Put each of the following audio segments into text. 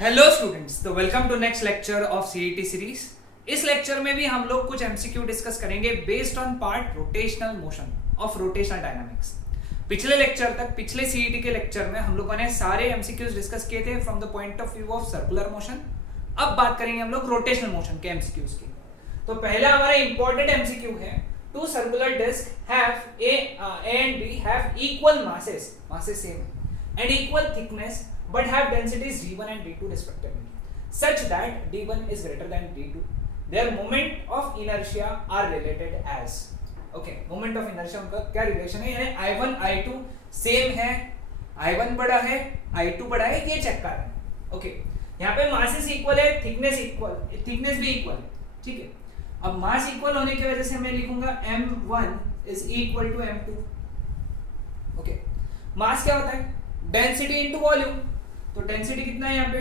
Hello students, तो welcome to next lecture of CET series. इस lecture में भी हम लोग कुछ एमसीक्यू डिस्कस करेंगे based on part rotational motion of rotational dynamics. पिछले लेक्चर तक, पिछले सीईटी के लेक्चर में हम लोगों ने सारे एमसीक्यूज डिस्कस किए थे from the point of view of circular motion. अब बात करेंगे हम लोग रोटेशनल मोशन के एमसीक्यूज की। तो पहला हमारा इंपॉर्टेंट एमसीक्यू है, two circular disc have A and B have equal masses same and equal thickness but have densities d1 and d2 respectively such that d1 is greater than d2. Their moment of inertia are related as okay, moment of inertia उनका क्या relation है, यानी i1 i2 same है, i1 बड़ा है i2 बड़ा है, ये चेक कर रहे हैं। ओके, यहाँ पे मासेस इक्वल है, थिकनेस भी इक्वल है, ठीक है। अब मास इक्वल होने की वजह से मैं लिखूंगा m1 is equal to m2। Okay, mass क्या होता है, डेंसिटी इनटू वॉल्यूम। तो डेंसिटी कितना है यहाँ पे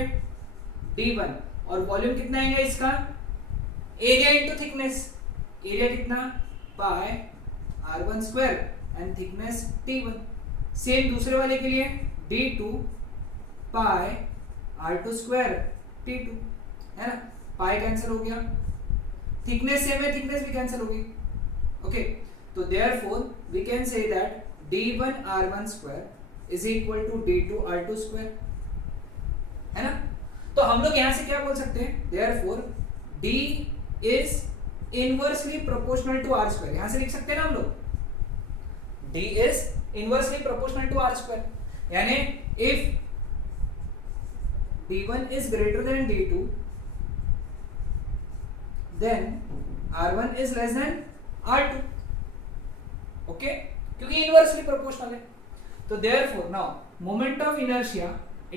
d1 और वॉल्यूम कितना है इसका, एरिया इनटू थिकनेस। एरिया कितना, पाई r1 square and thickness t1। Same दूसरे वाले के लिए d2 पाई r2 स्क्वायर t2, है ना। पाई कैंसिल हो गया, थिकनेस सेम है, थिकनेस भी कैंसिल हो गई। ओके, तो therefore we can say that d1 r1 square is equal to d2 r2 square, है ना। तो हम लोग यहां से क्या बोल सकते हैं, therefore d is inversely proportional to r square। यहां से लिख सकते हैं ना हम लोग, d is inversely proportional to r square, यानी if d1 is greater than d2 then r1 is less than r2। Okay, क्योंकि इनवर्सली प्रोपोर्शनल है। तो therefore now moment of inertia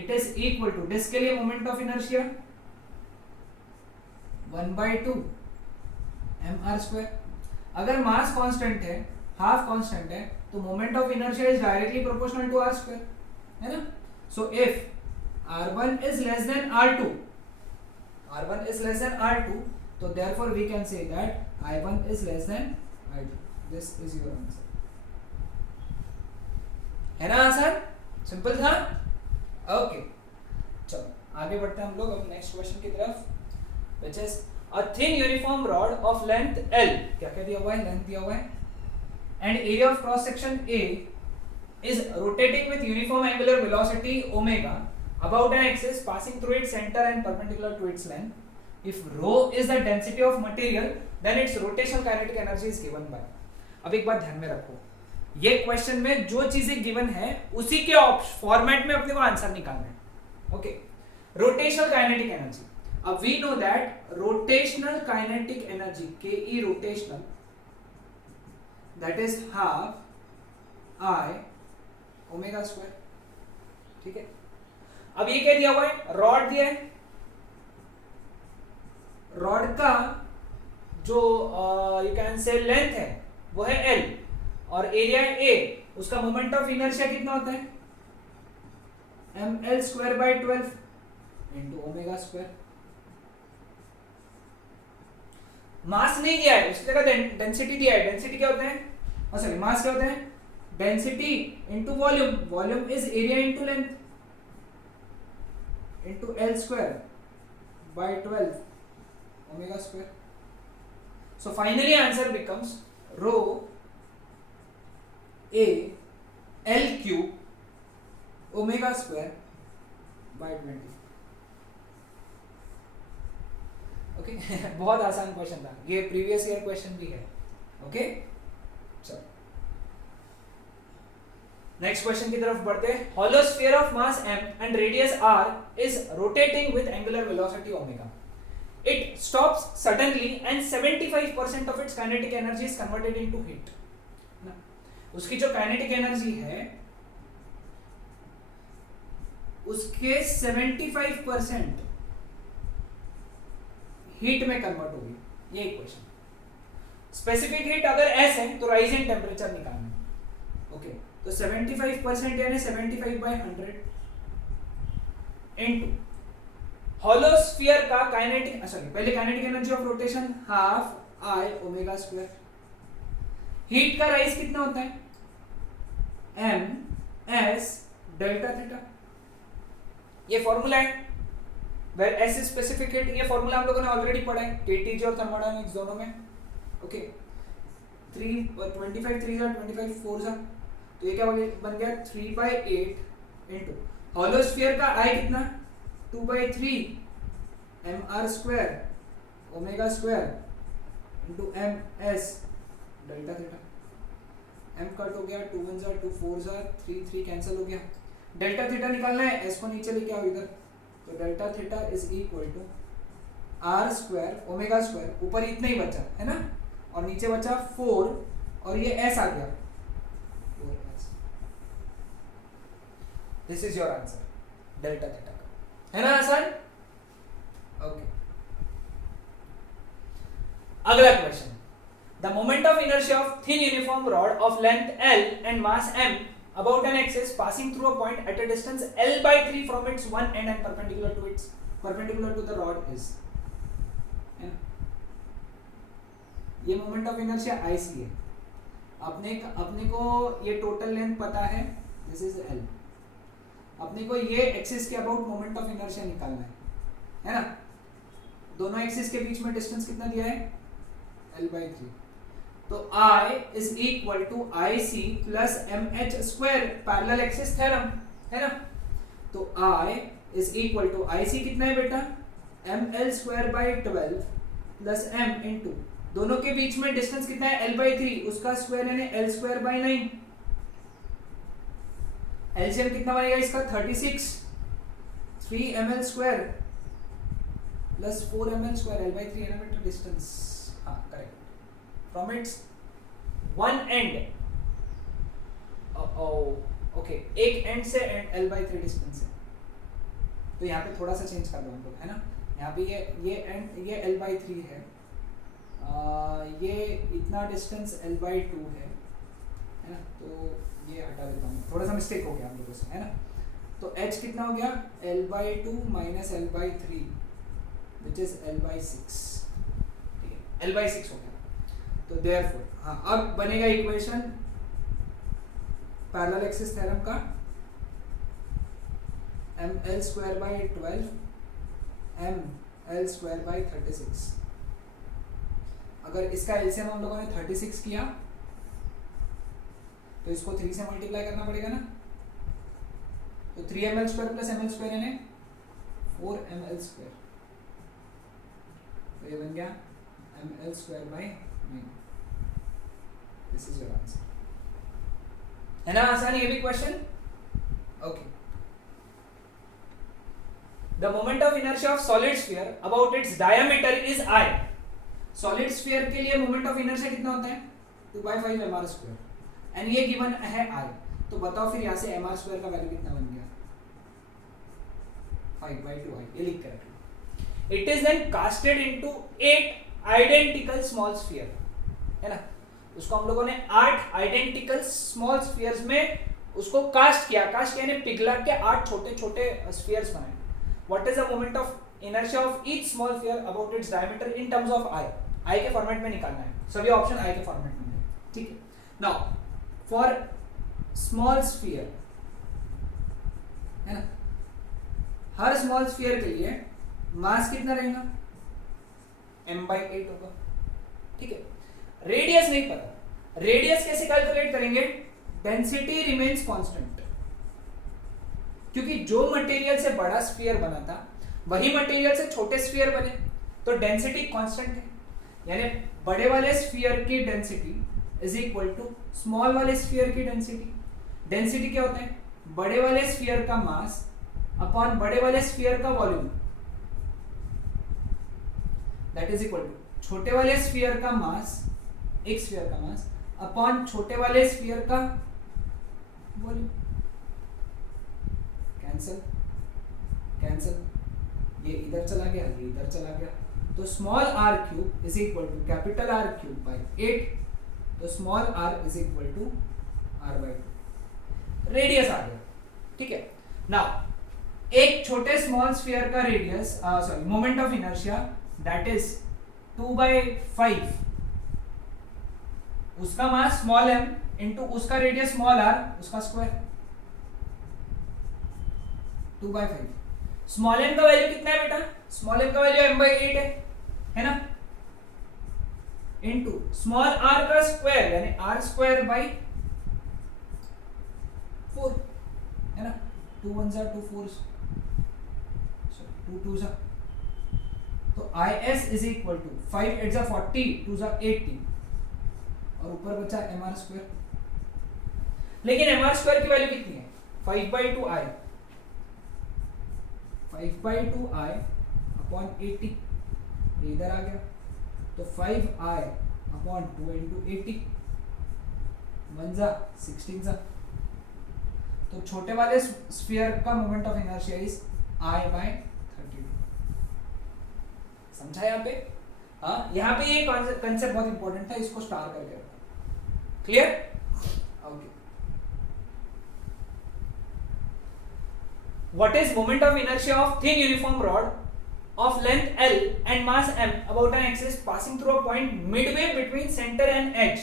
it is equal to, disc के लिए moment of inertia 1/2 mr square। अगर mass constant है, half constant है, तो moment of inertia is directly proportional to r square, है ना। so if r1 is less than r2, तो therefore we can say that i1 is less than i2। this is your answer, है ना answer, simple था। Okay, चलो आगे बढ़ते हैं हम लोग अब नेक्स्ट क्वेश्चन की तरफ, which is a thin uniform rod of length L, क्या क्या दिया हुआ है, लेंथ दिया हुआ है, and area of cross section A is rotating with uniform angular velocity omega about an axis passing through its centre and perpendicular to its length. If rho is the density of material then its rotational kinetic energy is given by. अब एक बात ध्यान में रखो, ये question में जो चीजें गिवन है उसी के फॉर्मेट में अपने को आंसर निकालना है। Okay, rotational kinetic energy. अब we know that rotational kinetic energy के E rotational that is half I omega square, ठीक है। अब ये क्या दिया हुआ है, रॉड दिया है, रॉड का जो यू कैन से लेंथ है वो है L और एरिया A, उसका मोमेंट ऑफ इनर्शिया कितना होता है, ml square by 12 into omega square. Mass नहीं दिया है, उसकी जगह डेंसिटी दिया है। डेंसिटी क्या होता है, सॉरी मास क्या होता है, density into volume. Volume is area into length into L square by 12 omega square. So finally answer becomes rho A L cube omega square by 20। Okay, बहुत आसान क्वेश्चन था ये, प्रीवियस ईयर क्वेश्चन भी है। Okay, चलो next question की तरफ बढ़ते हैं। Hollow sphere of mass m and radius r is rotating with angular velocity omega. It stops suddenly and 75% of its kinetic energy is converted into heat. उसकी जो kinetic energy है उसके 75% heat में convert होगी। ये क्वेश्चन, स्पेसिफिक हीट अगर S है तो राइज इन टेम्परेचर निकालना। ओके, तो 75% यानी 75/100 इनटू हॉलो स्फीयर का काइनेटिक, सॉरी पहले kinetic energy of rotation half I omega square. Heat का राइज कितना होता है, m s डेल्टा थीटा, ये फॉर्मूला है। where S is specific heat, ये फॉर्मूला हम लोगों ने ऑलरेडी पढ़ा है केटीजी और थर्मोडायनामिक्स दोनों में. ओके 25 3 जा 25 4 जा, तो ये क्या बन गया 3/8 इनटू हॉलो स्फीयर का I कितना 2/3 mr square omega square into ms delta theta. m cut हो गया 2 1 जा 2 4 जा 3 3 कैंसिल हो गया. डेल्टा थीटा निकालना है, s को नीचे लेके आओ इधर, तो delta theta is equal to r square omega square, ऊपर इतना ही बचा है ना, और नीचे बचा 4 और ये s आ गया 4s. This is your answer delta theta का, है ना आसान. ओके अगला question. The moment of inertia of thin uniform rod of length L and mass m about an axis passing through a point at a distance L/3 from its one end and perpendicular to the rod is. ये moment of inertia IC है. अपने को ये total length पता है, this is L. अपने को ये एक्सिस के अबाउट मोमेंट ऑफ इनर्शिया निकालना है ना. दोनों एक्सिस के बीच में डिस्टेंस कितना दिया है L/3. तो I is equal to IC plus MH square, parallel axis theorem है ना. तो I is equal to IC कितना है बेटा ML square by 12 plus M into दोनों के बीच में डिस्टेंस कितना है L/3, उसका स्क्वायर यानी L स्क्वायर बाई 9. एलसीएम कितना बनेगा इसका 36 3 ml square plus 4 ml square L/3 है ना बेटा डिस्टेंस. हाँ correct. From its one end, okay एक एंड से L/3 डिस्टेंस है, तो यहाँ पे थोड़ा सा चेंज कर लो हम लोग, है ना. यहाँ पे ये एंड ये L/3 है, ये इतना डिस्टेंस L/2 है ना. तो ये हटा देता हूँ, थोड़ा सा मिस्टेक हो गया हम लोगों से, है ना. तो h कितना हो गया L/2 minus L/3 which is L/6. ठीक है L/6 हो गया. तो देयरफॉर हाँ अब बनेगा इक्वेशन पैरेलल एक्सिस थ्योरम का ml square by 12 ml square by 36. अगर इसका एलसीएम हम लोगों ने 36 किया तो इसको 3 से मल्टीप्लाई करना पड़ेगा ना. तो 3 ml square plus ml square यानी 4 ml स्क्वायर, तो ये बन गया ml square by 9. This is your answer. है ना आसान ये भी question. Okay. The moment of inertia of solid sphere about its diameter is I. Solid sphere के लिए moment of inertia कितना होता है 2/5 mr square. And ये given है I. तो बताओ फिर यहाँ से mr square का वैल्यू कितना बन गया 5/2I. ये लिख कर रखो. It is then casted into 8 identical small sphere. है ना. उसको हम लोगों ने 8 आइडेंटिकल स्मॉल स्फीयर्स में उसको कास्ट किया. कास्ट यानी पिघला के 8 छोटे छोटे स्फीयर्स बनाए. What is the moment of inertia of each small sphere about its diameter in terms of I के फॉर्मेट में निकालना है. सभी ऑप्शन I के फॉर्मेट में है. ठीक है. नाउ फॉर स्मॉल स्फीयर है ना, हर स्मॉल स्फीयर के लिए मास कितना रहेगा m/8 होगा. ठीक है. रेडियस नहीं पता, रेडियस कैसे कैलकुलेट करेंगे. डेंसिटी रिमेन्स कांस्टेंट, क्योंकि जो मटेरियल से बड़ा स्फीयर बना था वही मटेरियल से छोटे स्फीयर बने, तो डेंसिटी कांस्टेंट है. यानी बड़े वाले स्फीयर की density is equal to small वाले स्फीयर की डेंसिटी. डेंसिटी क्या होता है बड़े वाले स्फीयर का मास अपॉन बड़े वाले स्फीयर का volume, that is equal to छोटे वाले स्फीयर का मास, एक स्फीयर का मास अपॉन छोटे वाले स्फीयर का वॉल्यूम. कैंसल कैंसल, ये इधर चला गया, ये इधर चला गया. तो small r cube is equal to capital R cube by 8. तो small r is equal to r/2. Radius आ गया. ठीक है. नाउ एक छोटे स्मॉल स्फीयर का radius sorry moment of inertia that is 2/5, उसका मास स्मॉल m इंटू उसका रेडियस स्मॉल r, उसका स्क्वायर 2/5. स्मॉल m का वैल्यू कितना है बेटा, स्मॉल m का वैल्यू m/8 है ना, इनटू स्मॉल r का स्क्वायर यानी r²/4 है ना, 2 1 2 4 2 2 तो is इज इक्वल टू 5 8 40 2 80 और ऊपर बचा mr², लेकिन mr² की वैल्यू कितनी है 5/2i, 5/2i अपॉन 80 इधर आ गया तो 5i अपॉन 2 इंटू 80 1 जा 16 जा, तो छोटे वाले स्फीयर का moment of inertia is I/32। समझा यहाँ पे? हाँ, यहाँ पे ये कंसेप्ट बहुत इंपॉर्टेंट था, इसको स्टार करके रखो। Clear? Okay. What is moment of inertia of thin uniform rod of length L and mass m about an axis passing through a point midway between center and edge?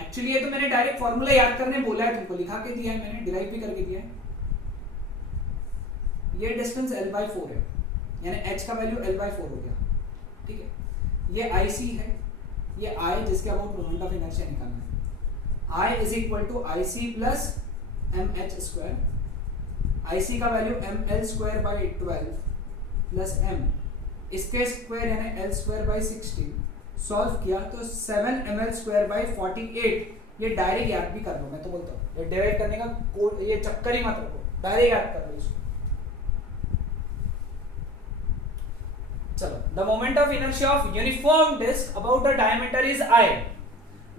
Actually ये तो मैंने direct formula याद करने बोला है तुमको, लिखा के दिया है मैंने, डिराइव भी करके दिया है। ये डिस्टेंस L/4 है यानी h का वैल्यू L/4 हो गया, ठीक है। ये IC है, ये I जिसके अबाउट मोमेंट ऑफ इनर्शिया निकालना है। I is equal to IC plus mh², IC का वैल्यू mL²/12 प्लस m, इसके स्क्वायर यानी L²/16 सॉल्व किया तो 7 mL²/48। ये डायरेक्ट याद भी कर लो, मैं तो बोलता हूँ ये डिराइव करने का ये चक्कर ही मत रखो, डायरेक्ट याद कर लो इसको। चलो, the moment of inertia of uniform disc about the diameter is I।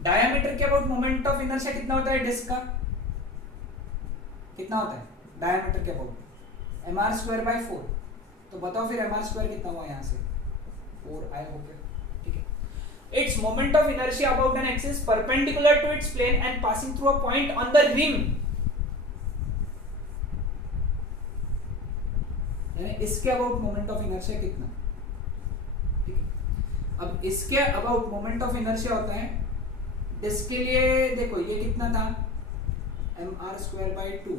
Diameter के अबाउट मोमेंट ऑफ इनर्शिया कितना होता है डिस्क का, कितना होता है डायमीटर के अबाउट mr²/4, तो बताओ फिर mr² कितना हुआ यहाँ से 4i हो गया, ठीक है। Its moment of inertia about an axis perpendicular to its plane and passing through a point on the rim, यानी इसके अबाउट मोमेंट ऑफ इनर्शिया कितना, ठीक है। अब इसके अबाउट मोमेंट ऑफ इनर्शिया होता है डिस्क के लिए, देखो ये कितना था mr²/2,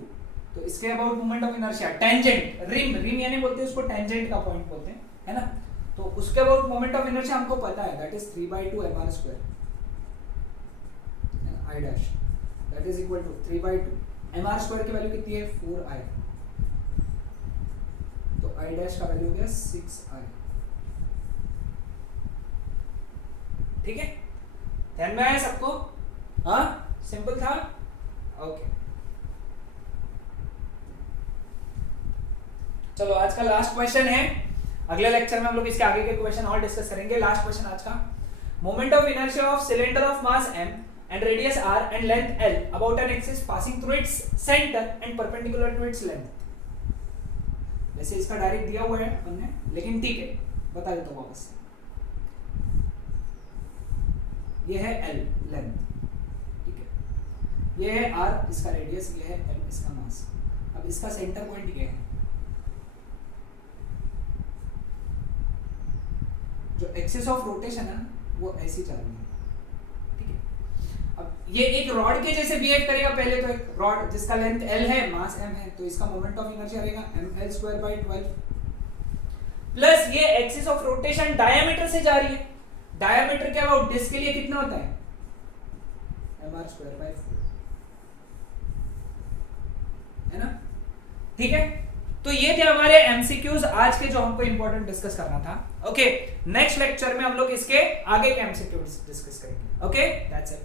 तो इसके about moment of inertia tangent rim यानी बोलते हैं उसको टेंजेंट का पॉइंट बोलते हैं, है ना। तो उसके अबाउट मोमेंट ऑफ इनर्शिया हमको पता है, that is 3/2 mr², I dash that is equal to 3/2 mr² की वैल्यू कितनी है 4i, तो I डैश का वैल्यू हो गया 6i, ठीक है। ध्यान में आया सबको? हाँ, सिंपल था, ओके। चलो आज का लास्ट क्वेश्चन है, अगले लेक्चर में हम लोग इसके आगे के क्वेश्चन और डिस्कस करेंगे। लास्ट क्वेश्चन आज का, moment of inertia of cylinder of mass m and radius r and length L about an axis passing through its center and perpendicular to its length। वैसे इसका डायरेक्ट दिया हुआ है हमने, लेकिन ठीक है बता देता हूँ वापस। ये है L लेंथ, ठीक है, ये है R इसका रेडियस, ये है L इसका मास। अब इसका सेंटर पॉइंट ये है, जो एक्सिस ऑफ रोटेशन है वो ऐसी चल रही है, ठीक है। अब ये एक रॉड के जैसे बिहेव करेगा, पहले तो एक रॉड जिसका लेंथ L है, मास m है, तो इसका मोमेंट ऑफ इनर्शिया रहेगा mL²/12 प्लस ये एक्सिस ऑफ रोटेशन डायमीटर से जा रही है, डायमीटर के अबाउट डिस्क के लिए कितना होता है mr²/4, है ना, ठीक है। तो ये थे हमारे एमसीक्यूज आज के जो हमको इंपॉर्टेंट डिस्कस करना था। ओके, नेक्स्ट लेक्चर में हम लोग इसके आगे के एमसीक्यूज डिस्कस करेंगे। Okay, that's it.